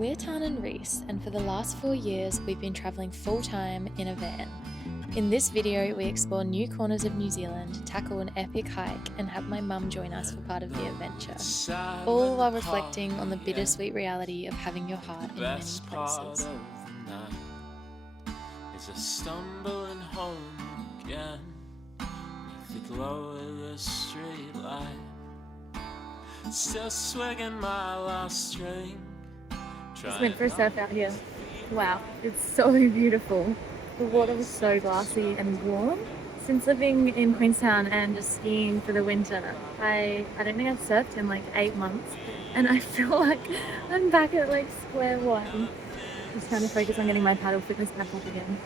We're Tan and Reese, and for the last 4 years we've been travelling full-time in a van. In this video we explore new corners of New Zealand, tackle an epic hike and have my mum join us for part of the adventure, all while reflecting on the bittersweet reality of having your heart in many places. Is a stumbling home again, the glow of the street light, still swinging my last string. Just went for a surf out here. Wow, it's so beautiful. The water was so glassy and warm. Since living in Queenstown and just skiing for the winter, I don't think I've surfed in like 8 months, and I feel like I'm back at like square one. Just trying to focus on getting my paddle fitness back up again.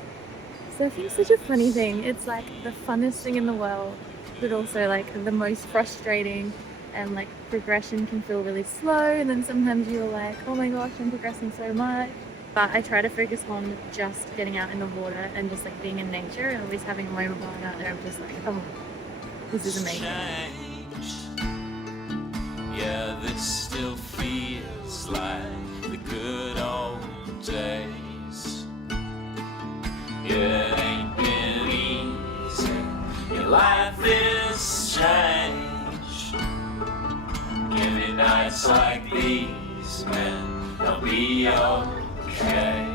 Surfing's such a funny thing. It's like the funnest thing in the world, but also like the most frustrating, and like progression can feel really slow, and then sometimes you're like, oh my gosh, I'm progressing so much. But I try to focus on just getting out in the water and just like being in nature, and always having a moment while I'm out there. I'm just like, oh, this is amazing. Yeah, this still feels like the good old days. Yeah, it ain't been easy. Your life is changed. Give me nights like these, man, I'll be okay.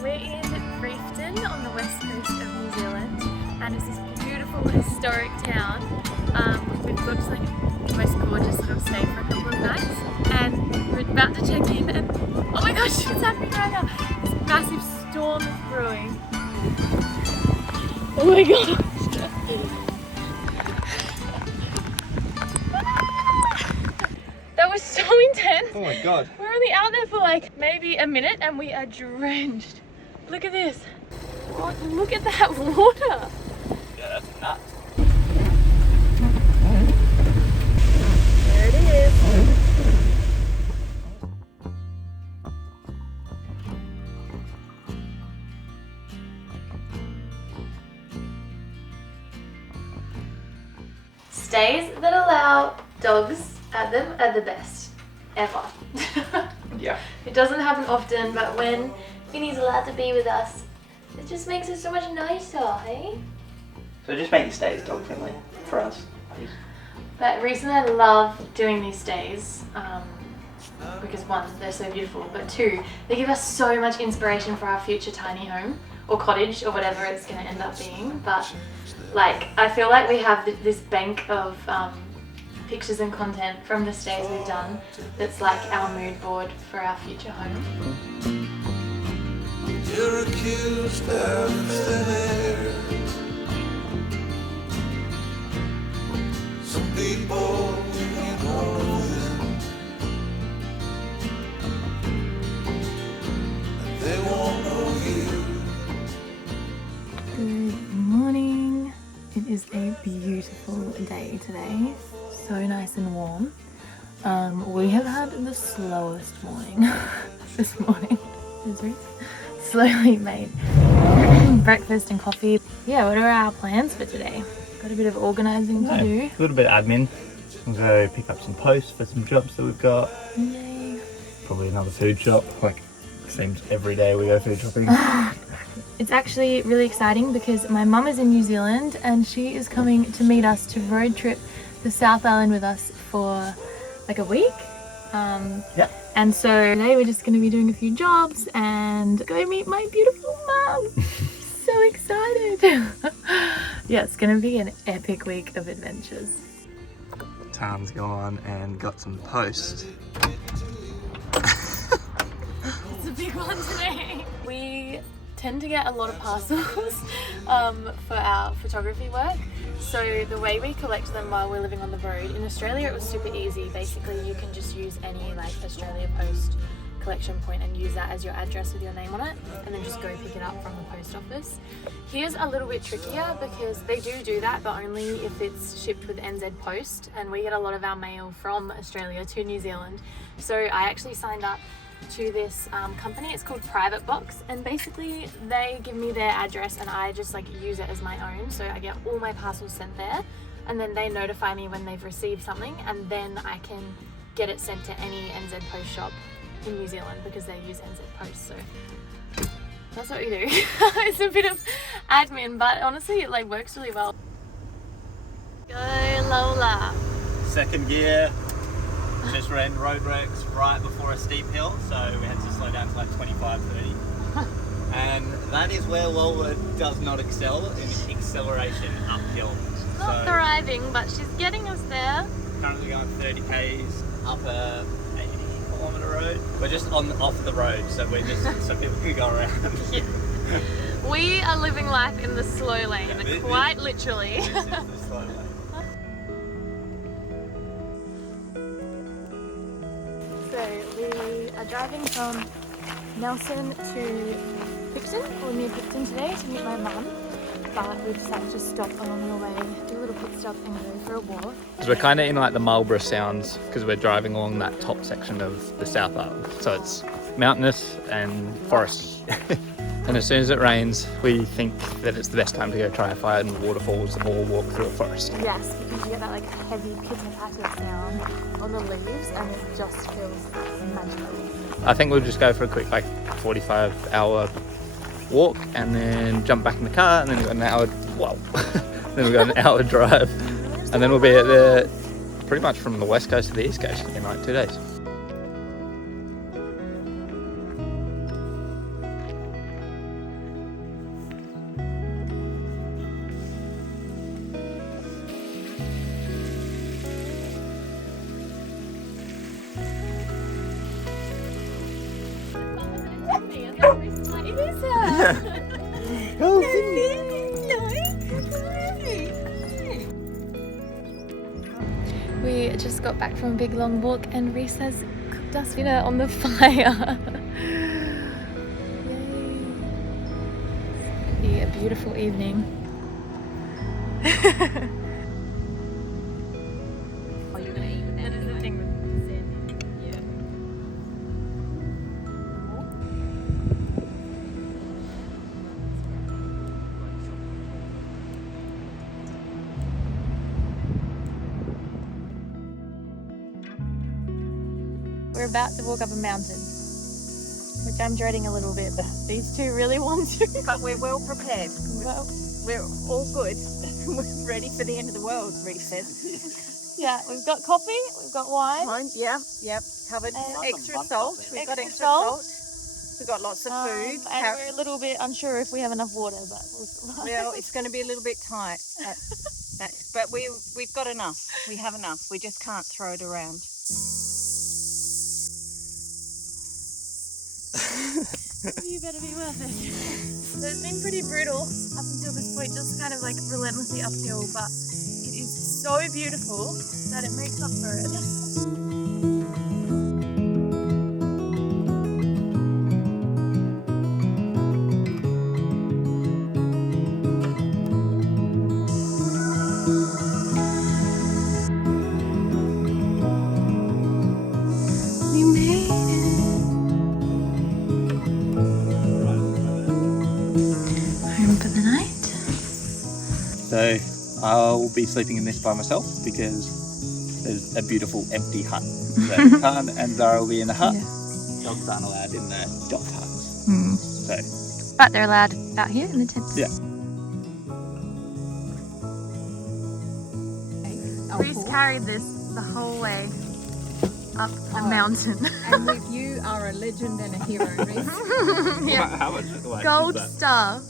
We're in Breathtaking on the west coast of New Zealand, and it's this beautiful historic town. We've booked like the most gorgeous little stay for a couple of nights, and we're about to check in, and oh my gosh, what's happening right now? This massive storm is brewing. Oh my god! That was so intense. Oh my god. We're only out there for like maybe a minute and we are drenched. Look at this. Oh, look at that water. Yeah, that's nuts. There it is. Stays that allow dogs at them are the best ever. Yeah. It doesn't happen often, but when Vinny's allowed to be with us, it just makes it so much nicer, hey? So just make your stays dog friendly for us, please. But Reese and I love doing these stays because one, they're so beautiful, but two, they give us so much inspiration for our future tiny home or cottage or whatever it's going to end up being. But like, I feel like we have this bank of pictures and content from the stays we've done that's like our mood board for our future home. You're accused of thin air. Some people, you know them, and they won't know you. Good morning. It is a beautiful day today. So nice and warm. We have had the slowest morning this morning. Slowly made breakfast and coffee. Yeah, what are our plans for today? Got a bit of organising to do. A little bit of admin. We'll go pick up some posts for some jobs that we've got. Yay. Probably another food shop. Like, seems every day we go food shopping. It's actually really exciting because my mum is in New Zealand and she is coming to meet us to road trip the South Island with us for like a week. Yeah. And so today we're just going to be doing a few jobs and go meet my beautiful mum. So excited. Yeah, it's going to be an epic week of adventures. Tan's gone and got some post. It's a big one today. We tend to get a lot of parcels for our photography work. So the way we collect them while we're living on the road, in Australia it was super easy. Basically you can just use any like Australia Post collection point and use that as your address with your name on it, and then just go pick it up from the post office. Here's a little bit trickier because they do that, but only if it's shipped with NZ Post, and we get a lot of our mail from Australia to New Zealand. So I actually signed up to this company. It's called Private Box, and basically they give me their address and I just like use it as my own. So I get all my parcels sent there, and then they notify me when they've received something, and then I can get it sent to any NZ Post shop in New Zealand because they use NZ Post. So that's what we do. It's a bit of admin, but honestly it like works really well. Go Lola. Second gear, just ran road wrecks right before a steep hill, so we had to slow down to like 25-30. And that is where Lola does not excel, in acceleration uphill. Not thriving, but she's getting us there. Currently going 30 k's up a 80-kilometre road. We're just off the road, so we're just so people can go around. Yeah. We are living life in the slow lane, yeah, quite literally. This is the slow lane. So we are driving from Nelson to Picton, or near Picton today, to meet my mum. But we decided to stop along the way, do a little pit stop and go for a walk. So we're kind of in like the Marlborough Sounds because we're driving along that top section of the South Island. So it's mountainous and foresty. And as soon as it rains, we think that it's the best time to go try a fire in the waterfalls or walk through a forest. Yes, because you get that like heavy pitter-patter sound on the leaves and it just feels magical. I think we'll just go for a quick like 45-hour walk and then jump back in the car, and then we've got an hour, wow, then we've got an hour drive, and then we'll be at the, pretty much from the west coast to the east coast in like 2 days. It is her! We just got back from a big long walk and Reese has cooked us dinner on the fire. Yay! Be a beautiful evening. We're about to walk up a mountain, which I'm dreading a little bit, but these two really want to. But we're well prepared. Well, We're all good. We're ready for the end of the world, Reese says. yeah, we've got coffee, we've got wine. Fine, yep. Covered. And Extra salt. We've got extra extra salt. salt. We've got lots of food. And we're a little bit unsure if we have enough water, but Well, it's going to be a little bit tight. But we've got enough. We have enough. We just can't throw it around. You better be worth it. So it's been pretty brutal up until this point, just kind of like relentlessly uphill, but it is so beautiful that it makes up for it. So I'll be sleeping in this by myself because there's a beautiful empty hut. So Khan and Zara will be in the hut. Yeah. Dogs aren't allowed in the dog huts. So, but they're allowed out here in the tents. Yeah. Reese carried this the whole way up a mountain. And with you are a legend and a hero, Reese. Yeah. How much weight Gold is that? star.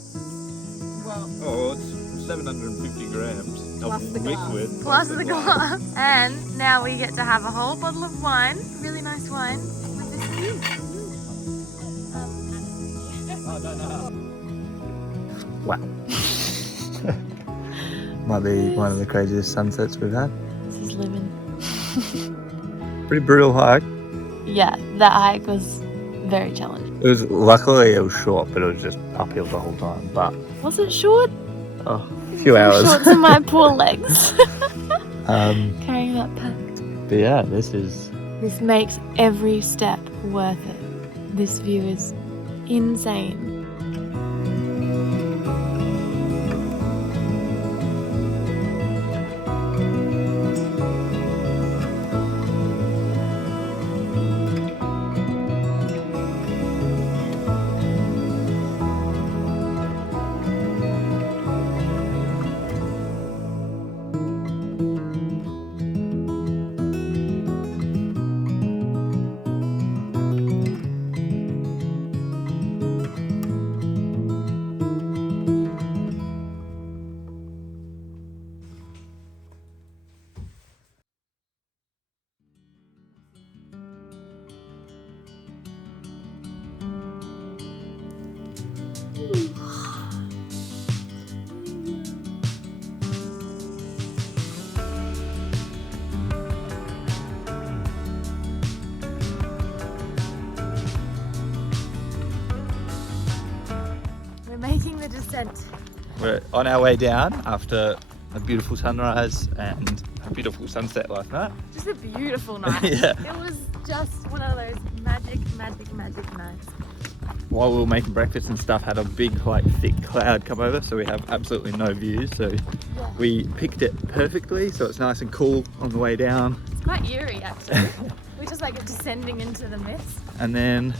Well, Oh, it's 750 grams Plus of the glass. liquid. Plus the glass. And now we get to have a whole bottle of wine, really nice wine, with this view. Oh, no. Wow. Might be one of the craziest sunsets we've had. This is living. Pretty brutal hike. Yeah, that hike was very challenging. It was, luckily it was short, but it was just uphill the whole time. But Was it short? a few hours. Short to my poor legs. Um, Carrying that pack. but yeah, this is This makes every step worth it. This view is insane. We're making the descent. We're on our way down after a beautiful sunrise and a beautiful sunset last night. Just a beautiful night. Yeah. It was just one of those magic nights. While we were making breakfast and stuff, had a big like thick cloud come over, so we have absolutely no views. So we picked it perfectly, so it's nice and cool on the way down. It's quite eerie actually. We're just like descending into the mist. And then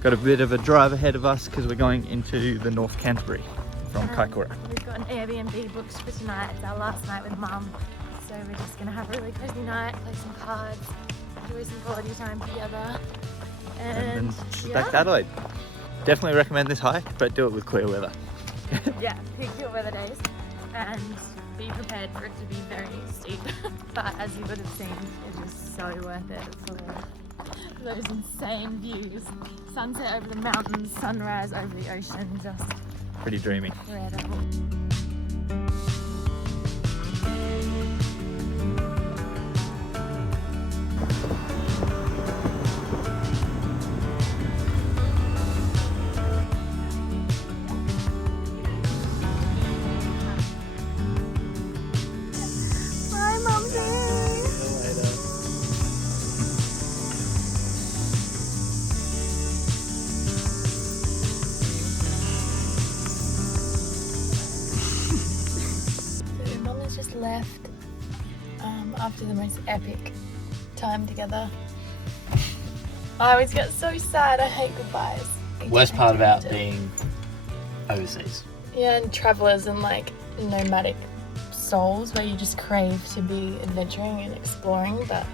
got a bit of a drive ahead of us because we're going into the North Canterbury from Kaikōura. We've got an Airbnb booked for tonight. It's our last night with Mum. So we're just going to have a really cozy night, play some cards, enjoy some quality time together. And then back to Adelaide. Definitely recommend this hike, but do it with clear weather. Yeah, pick your weather days and be prepared for it to be very steep. But as you would have seen, it is so worth it for those insane views. Sunset over the mountains, sunrise over the ocean, just Pretty dreamy. incredible. Bye, Mumsy. So Mum has just left after the most epic time together. I always get so sad. I hate goodbyes. Worst part about being overseas. Yeah, and travellers and like nomadic souls where you just crave to be adventuring and exploring, but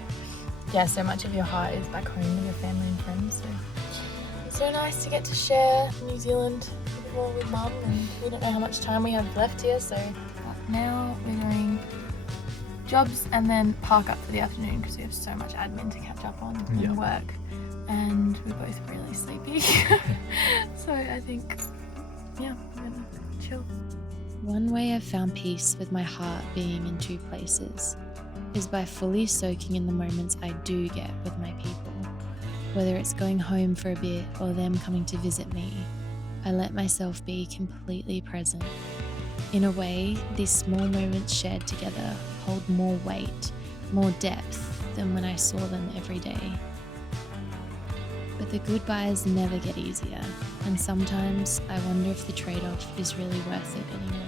yeah, so much of your heart is back home with your family and friends. So it's so nice to get to share New Zealand a bit more with Mum, and we don't know how much time we have left here, so now we're doing jobs and then park up for the afternoon because we have so much admin to catch up on and work, and we're both really sleepy. So I think, yeah, we're gonna chill. One way I've found peace with my heart being in two places is by fully soaking in the moments I do get with my people. Whether it's going home for a bit or them coming to visit me, I let myself be completely present. In a way, these small moments shared together hold more weight, more depth than when I saw them every day. But the goodbyes never get easier, and sometimes I wonder if the trade-off is really worth it anymore.